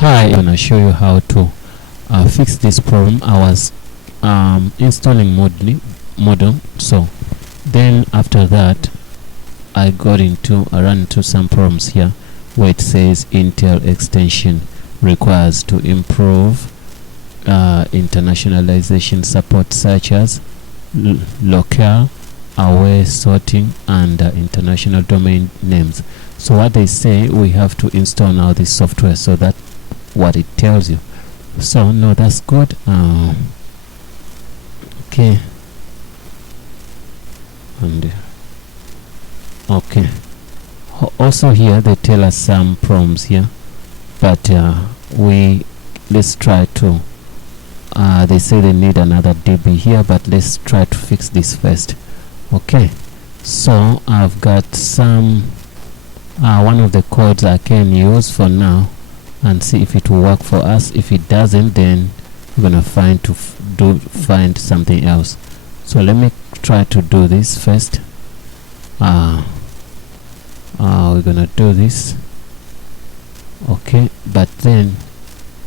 Hi, I'm gonna show you how to fix this problem. I was installing model, so then after that I ran into some problems here where it says Intl extension requires to improve internationalization support such as Locale-Aware Sorting and international domain names. So what they say, we have to install now this software, so that what it tells you. So no, that's good. Okay, and okay, also here they tell us some problems here, but let's try to they say they need another DB here, but let's try to fix this first. Okay, so I've got some one of the codes I can use for now and see if it will work for us. If it doesn't, then we're gonna find something else. So let me try to do this first. We're gonna do this. Okay, but then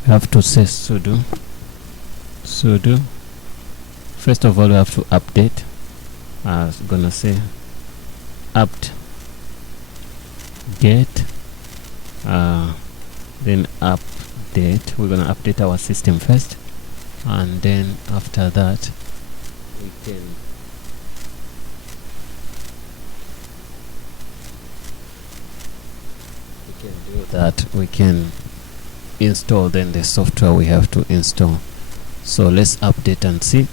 we have to say sudo. First of all, we have to update. I'm gonna say apt get then update. We're gonna update our system first, and then after that we can do that. We can install then the software we have to install. So let's update and see.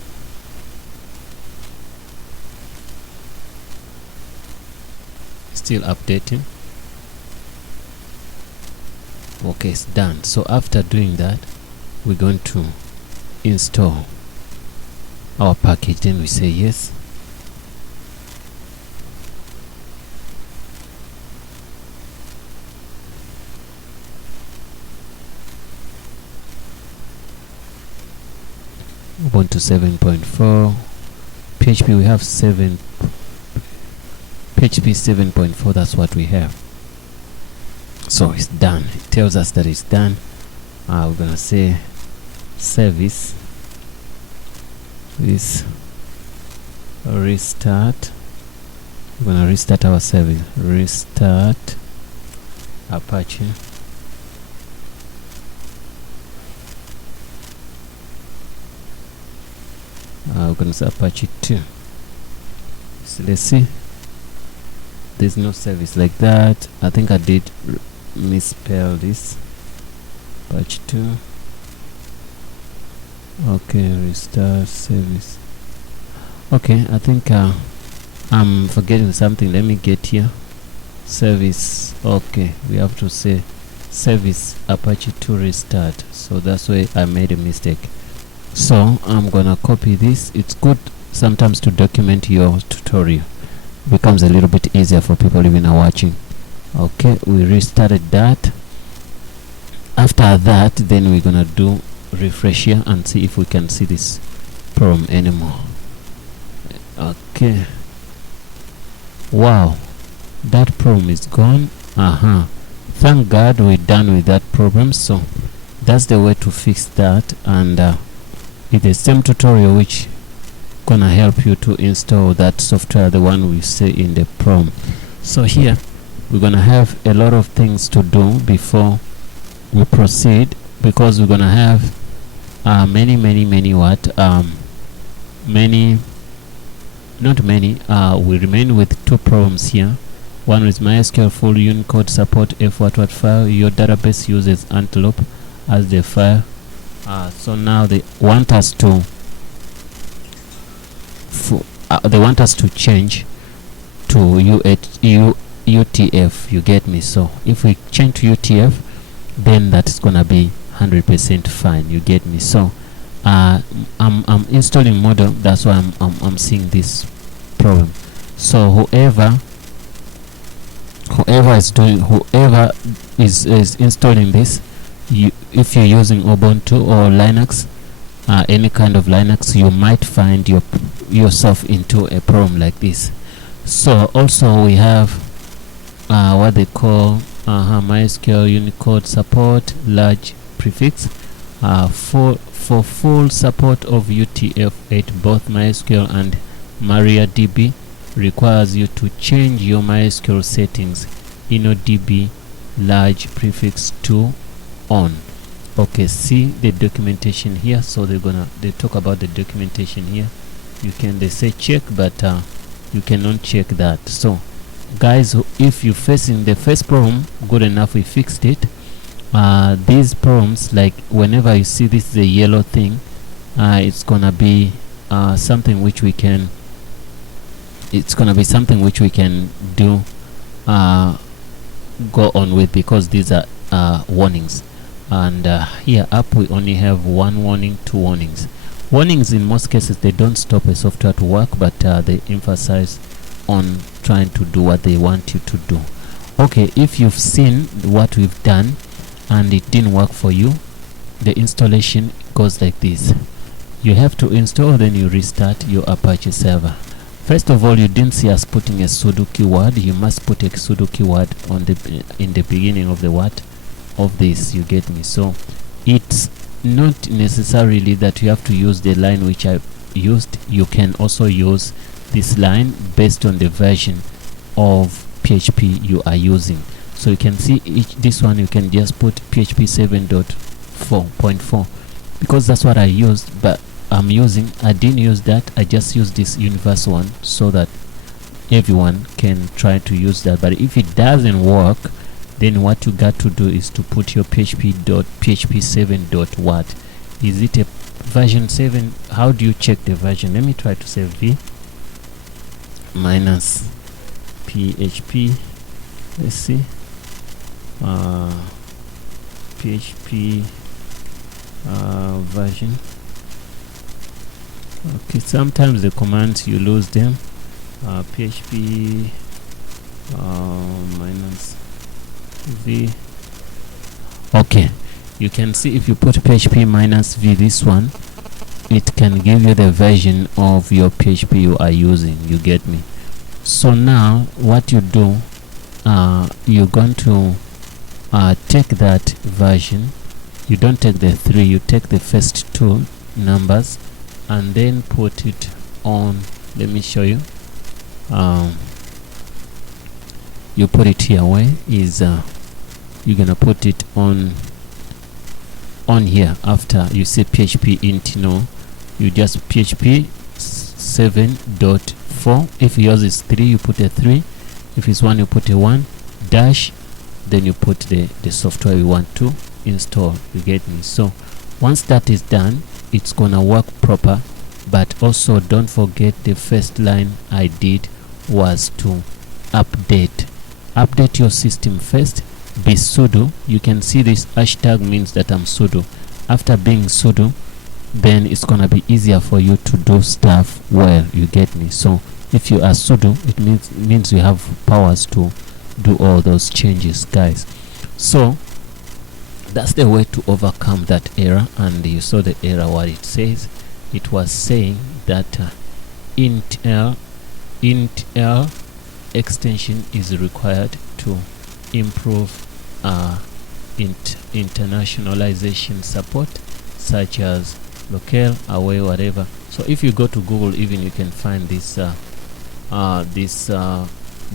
Still updating. Okay, it's done. So after doing that, we're going to install our package. Then we say yes. Ubuntu 7.4. PHP we have PHP 7.4. That's what we have. So it's done. It tells us that it's done. We're gonna say service this restart. We're gonna restart our service. Restart Apache. We're gonna say Apache 2. So let's see. There's no service like that. I think I did misspell this. Apache 2. Okay, restart service. Okay, I think I'm forgetting something. Let me get here. Service. Okay, we have to say service Apache 2 restart. So that's why I made a mistake. So I'm gonna copy this. It's good sometimes to document your tutorial. It becomes a little bit easier for people even watching. Okay, we restarted that. After that, then we're gonna do refresh here and see if we can see this problem anymore. Okay, wow, that problem is gone. Thank God we're done with that problem. So that's the way to fix that, and it's the same tutorial which gonna help you to install that software, the one we say in the problem. So here we're gonna have a lot of things to do before we proceed, because we're gonna have we remain with two problems here. One is MySQL full Unicode support f file. Your database uses Intl as the file. So now they want us to change to UTF. You get me? So if we change to UTF, then that is gonna be 100% fine. You get me? So I'm installing model. That's why I'm seeing this problem. So whoever is installing this, if you're using Ubuntu or Linux, any kind of Linux, you might find yourself into a problem like this. So also we have what they call MySQL Unicode support, large prefix. For full support of UTF-8, both MySQL and MariaDB requires you to change your MySQL settings InnoDB large prefix to on. Okay, see the documentation here. So they talk about the documentation here. They say check, but you cannot check that. So guys, if you're facing the first problem, good enough, we fixed it. These problems, like whenever you see this, the yellow thing, it's gonna be something which we can do go on with, because these are warnings. And here up we only have one warning, two warnings. Warnings in most cases, they don't stop a software to work, but they emphasize on trying to do what they want you to do. Okay, if you've seen what we've done and it didn't work for you, the installation goes like this. You have to install, then you restart your Apache server. First of all, you didn't see us putting a sudo keyword. You must put a sudo keyword in the beginning of the what of this, you get me? So it's not necessarily that you have to use the line which I used. You can also use this line based on the version of PHP you are using. So you can see this one, you can just put PHP 7.4.4 because that's what I used, but I didn't use that. I just used this universal one so that everyone can try to use that. But if it doesn't work, then what you got to do is to put your PHP 7 dot what. Is it a version 7? How do you check the version? Let me try to say v minus PHP. Let's see. PHP version. Okay, sometimes the commands you lose them. PHP minus v. Okay, you can see if you put PHP minus v, this one, it can give you the version of your PHP you are using, you get me? So now what you do, you're going to take that version. You don't take the 3, you take the first 2 numbers and then put it on. Let me show you. You put it here. Where is you're gonna put it on here. After you say PHP Intl, you just PHP 7.4. if yours is 3, you put a 3. If it's 1, you put a 1 dash, then you put the software you want to install, you get me? So once that is done, it's gonna work proper. But also don't forget, the first line I did was to update your system first. Be sudo. You can see this hashtag means that I'm sudo. After being sudo, then it's gonna be easier for you to do stuff well, you get me? So if you are sudo, it means you have powers to do all those changes, guys. So that's the way to overcome that error. And you saw the error, what it says. It was saying that Intl extension is required to improve internationalization support, such as Locale-Aware, whatever. So if you go to Google, even you can find this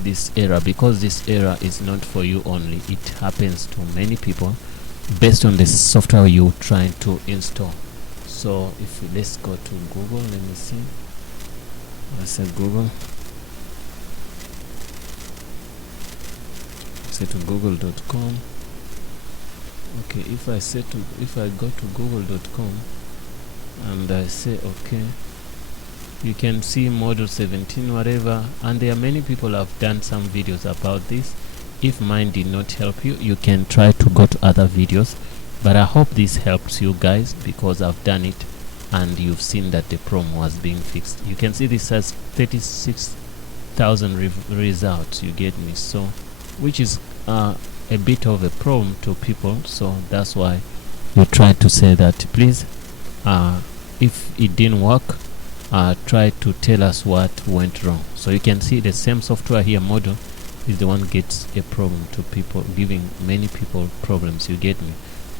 this error, because this error is not for you only. It happens to many people based on the software you're trying to install. So let's go to Google. Let me see. I said Google. Say to google.com. Okay, if I go to google.com and I say okay, you can see module 17 whatever, and there are many people have done some videos about this. If mine did not help you, you can try to go to other videos, but I hope this helps you guys, because I've done it and you've seen that the problem was being fixed. You can see this has 36,000 results, you get me? So which is a bit of a problem to people. So that's why we try to say that, please, if it didn't work, try to tell us what went wrong. So you can see the same software here, model, is the one gets a problem to people, giving many people problems, you get me?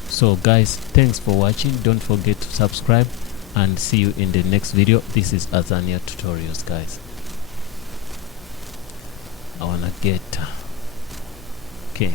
So guys, thanks for watching. Don't forget to subscribe and see you in the next video. This is Azania Tutorials, guys. I wanna get okay.